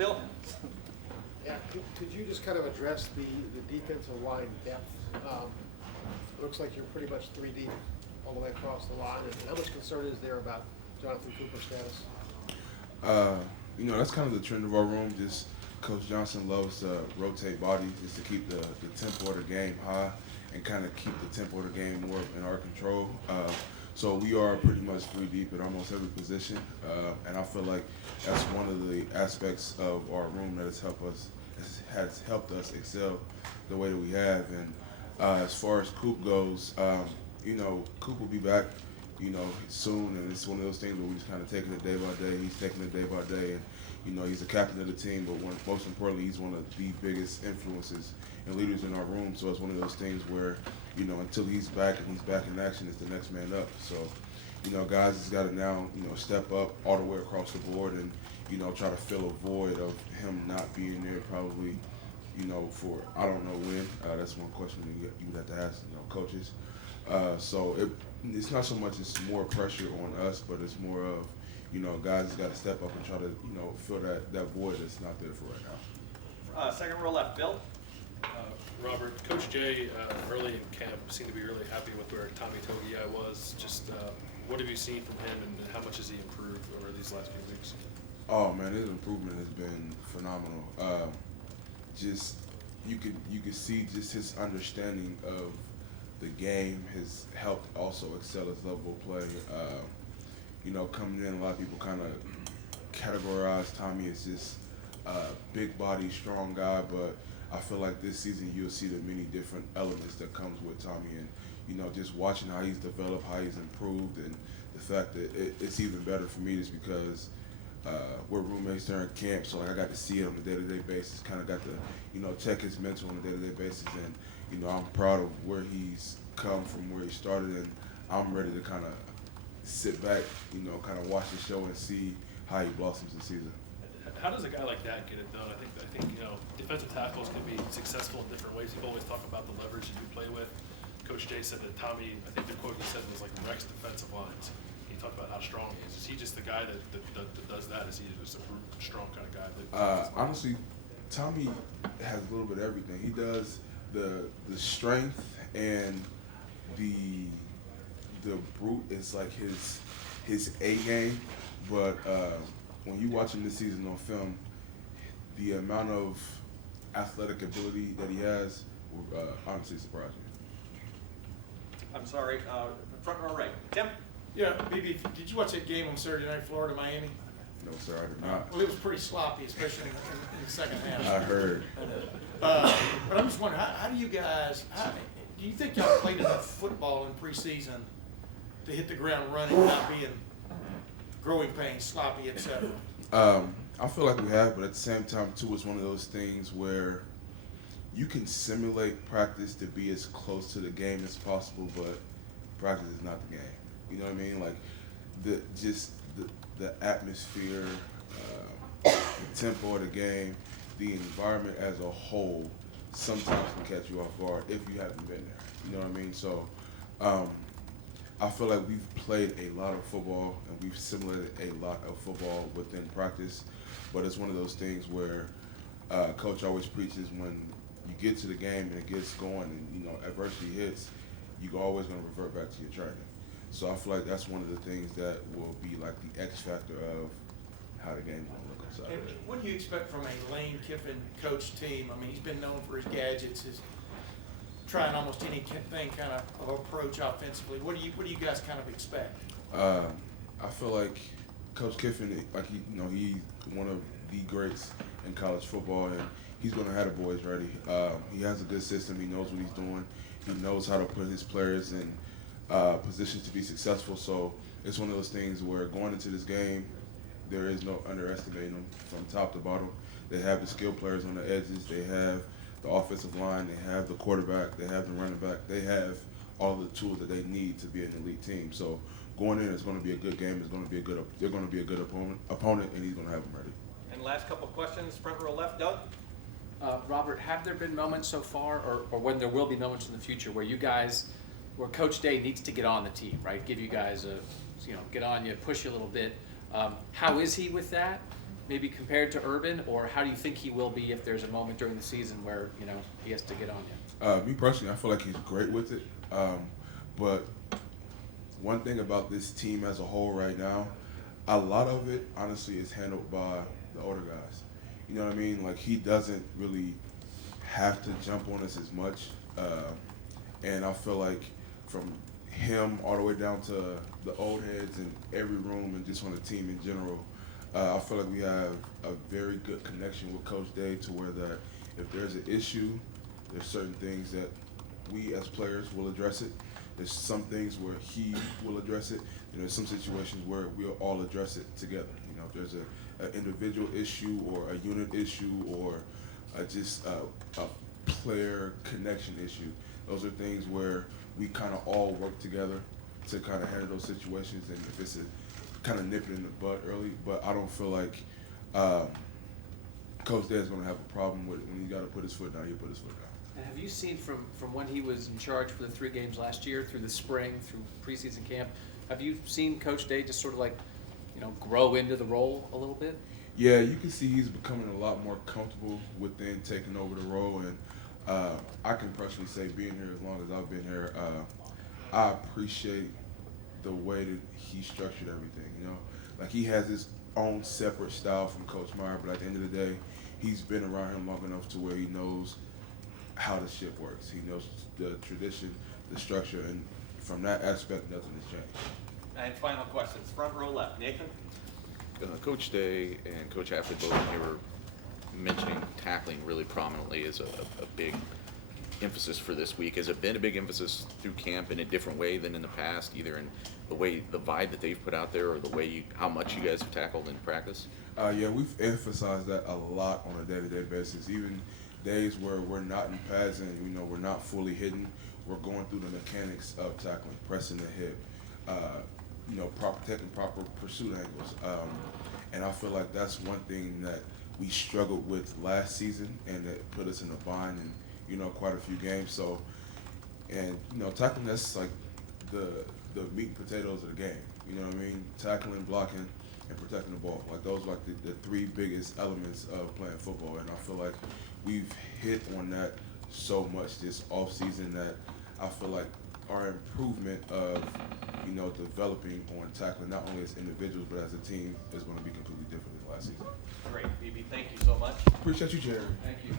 Bill. Yeah, could you just kind of address the defensive line depth? Looks like you're pretty much 3 deep all the way across the line. And how much concern is there about Jonathan Cooper's status? That's kind of the trend of our room. Just Coach Johnson loves to rotate bodies just to keep the tempo of the game high and kind of keep the tempo of the game more in our control. So we are pretty much 3 deep at almost every position, and I feel like that's one of the aspects of our room that has helped us excel the way that we have. And as far as Coop goes, Coop will be back, soon, and it's one of those things where we just kind of taking it day by day. He's taking it day by day, and he's the captain of the team, but most importantly, he's one of the biggest influences and leaders in our room. So it's one of those things where, until he's back and he's back in action, it's the next man up. So, guys just got to now, step up all the way across the board and, try to fill a void of him not being there probably, for I don't know when. That's one question you would have to ask, coaches. So it's not so much it's more pressure on us, but it's more of, guys just got to step up and try to, fill that void that's not there for right now. Second row left, Bill. Robert, Coach Jay early in camp seemed to be really happy with where Tommy Togiai was. Just what have you seen from him, and how much has he improved over these last few weeks? Oh man, his improvement has been phenomenal. Just you could see just his understanding of the game has helped also excel his level of play. Coming in, a lot of people kind of categorize Tommy as just a big body, strong guy, but I feel like this season you'll see the many different elements that comes with Tommy, and just watching how he's developed, how he's improved, and the fact that it's even better for me is because we're roommates during camp, so I got to see it on a day-to-day basis. Kind of got to check his mental on a day-to-day basis, and I'm proud of where he's come from where he started, and I'm ready to kind of sit back, kind of watch the show and see how he blossoms this season. How does a guy like that get it done? I think defensive tackles can be successful in different ways. People always talk about the leverage that you play with. Coach Jay said that Tommy, I think the quote he said was like wrecks defensive lines. He talked about how strong he is. Is he just the guy that does that? Is he just a brute, strong kind of guy? Honestly, Tommy has a little bit of everything. He does the strength and the brute is like his A game, but when you watch him this season on film, the amount of athletic ability that he has will honestly surprise me. I'm sorry, front row right. Tim? Yeah, BB, did you watch that game on Saturday night, Florida, Miami? No, sir, I did not. Well, it was pretty sloppy, especially in the second half. I heard. But I'm just wondering, how do you guys, do you think y'all played enough football in preseason to hit the ground running without being growing pains, sloppy, et cetera? I feel like we have, but at the same time, too, it's one of those things where you can simulate practice to be as close to the game as possible, but practice is not the game. You know what I mean? Like the atmosphere, the tempo of the game, the environment as a whole sometimes can catch you off guard if you haven't been there. You know what I mean? So I feel like we've played a lot of football and we've simulated a lot of football within practice, but it's one of those things where Coach always preaches when you get to the game and it gets going and adversity hits, you're always going to revert back to your training. So I feel like that's one of the things that will be like the X factor of how the game's going to look on Saturday. What do you expect from a Lane Kiffin coach team? I mean, he's been known for his gadgets, his trying almost anything kind of approach offensively. What do you guys kind of expect? I feel like Coach Kiffin, like he's one of the greats in college football, and he's going to have the boys ready. He has a good system. He knows what he's doing. He knows how to put his players in positions to be successful. So it's one of those things where going into this game, there is no underestimating them from top to bottom. They have the skilled players on the edges. They have the offensive line. They have the quarterback. They have the running back. They have all the tools that they need to be an elite team. So going in, it's going to be a good game. They're going to be a good opponent, and he's going to have them ready. And last couple questions, front row left, Doug. Robert, have there been moments so far, or when there will be moments in the future where where Coach Day needs to get on the team, right? Give you guys get on you, push you a little bit. How is he with that? maybe compared to Urban, or how do you think he will be if there's a moment during the season where, you know, he has to get on you? Me personally, I feel like he's great with it. But one thing about this team as a whole right now, a lot of it honestly is handled by the older guys. You know what I mean? Like, he doesn't really have to jump on us as much. And I feel like from him all the way down to the old heads in every room and just on the team in general, I feel like we have a very good connection with Coach Day, to where that if there's an issue, there's certain things that we as players will address it. There's some things where he will address it, and there's some situations where we'll all address it together. You know, if there's an individual issue or a unit issue or just a player connection issue, those are things where we kind of all work together to kind of handle those situations. And if it's a kind of nip it in the bud early, but I don't feel like Coach Day is going to have a problem with it. When he got to put his foot down, he'll put his foot down. And have you seen from when he was in charge for the 3 games last year, through the spring, through preseason camp, have you seen Coach Day just sort of like, you know, grow into the role a little bit? Yeah, you can see he's becoming a lot more comfortable within taking over the role. And I can personally say, being here as long as I've been here, I appreciate the way that he structured everything. You know, like, he has his own separate style from Coach Meyer, but at the end of the day, he's been around him long enough to where he knows how the ship works. He knows the tradition, the structure, and from that aspect, nothing has changed. And final questions, front row left. Nathan? Coach Day and Coach Haffley both, they were mentioning tackling really prominently as a big emphasis for this week. Has it been a big emphasis through camp in a different way than in the past, either in the way, the vibe that they've put out there, or the way how much you guys have tackled in practice? Yeah, we've emphasized that a lot on a day-to-day basis. Even days where we're not in pads and, you know, we're not fully hidden, we're going through the mechanics of tackling, pressing the hip, you know, taking proper pursuit angles. And I feel like that's one thing that we struggled with last season, and that put us in a bind in, you know, quite a few games. So, and, you know, tackling, that's like the meat and potatoes of the game. You know what I mean? Tackling, blocking, and protecting the ball. Like, those are like the 3 biggest elements of playing football. And I feel like we've hit on that so much this off season that I feel like our improvement of, you know, developing on tackling, not only as individuals but as a team, is going to be completely different than last season. Great. BB, thank you so much. Appreciate you, Jerry. Thank you.